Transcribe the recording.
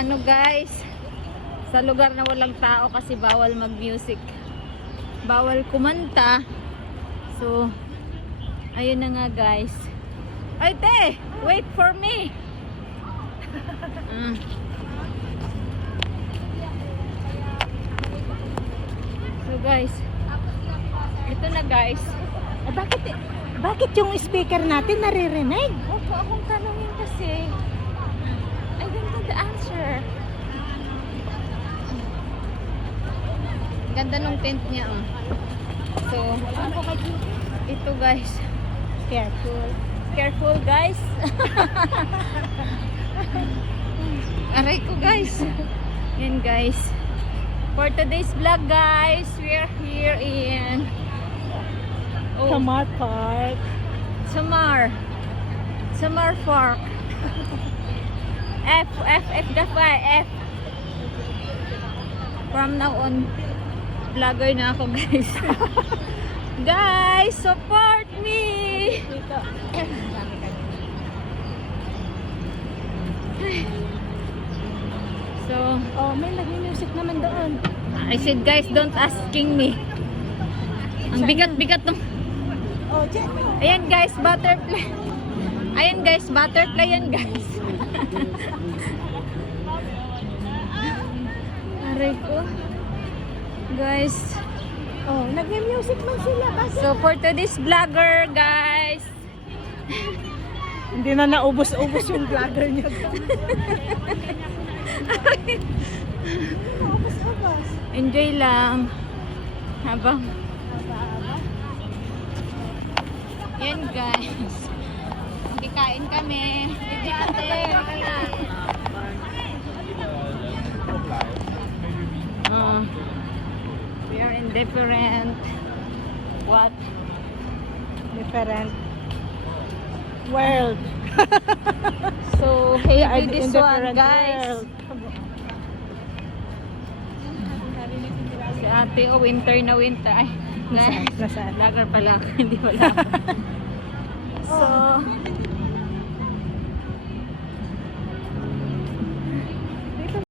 sa ano guys, sa lugar na walang tao kasi bawal mag-music, bawal kumanta. So ayun na nga guys. Ay te, wait for me. So guys, ito na guys. Bakit yung speaker natin naririnig? Huwag po akong tanongin kasi I don't know the answer. Ganda nung tent niya oh. So ito guys, careful guys. Aray ko guys. Yan guys, for today's vlog guys, we are here in Samar Park. Samar Park. F F. From now on, vlogger na ako guys. Guys, support me. So, Oh, may nag-music naman doon. I said guys, don't asking me. Ang bigat-bigat ng... Oh, check. Ayan guys, butterfly. Ayan guys, butterfly yan guys. Aray ko. Guys. Oh, nag-music man sila. Bakit? So for today's vlogger guys. Hindi na naubos-ubos yung vlogger niya. Ubos-ubos. Enjoy lang. Habang. Yan guys. Kikain kami. We are in different Different world. So heavy In this one different guys. world. Si ate o winter na winter. Ay, Nasaan? vlogger pala ako. Hindi wala. So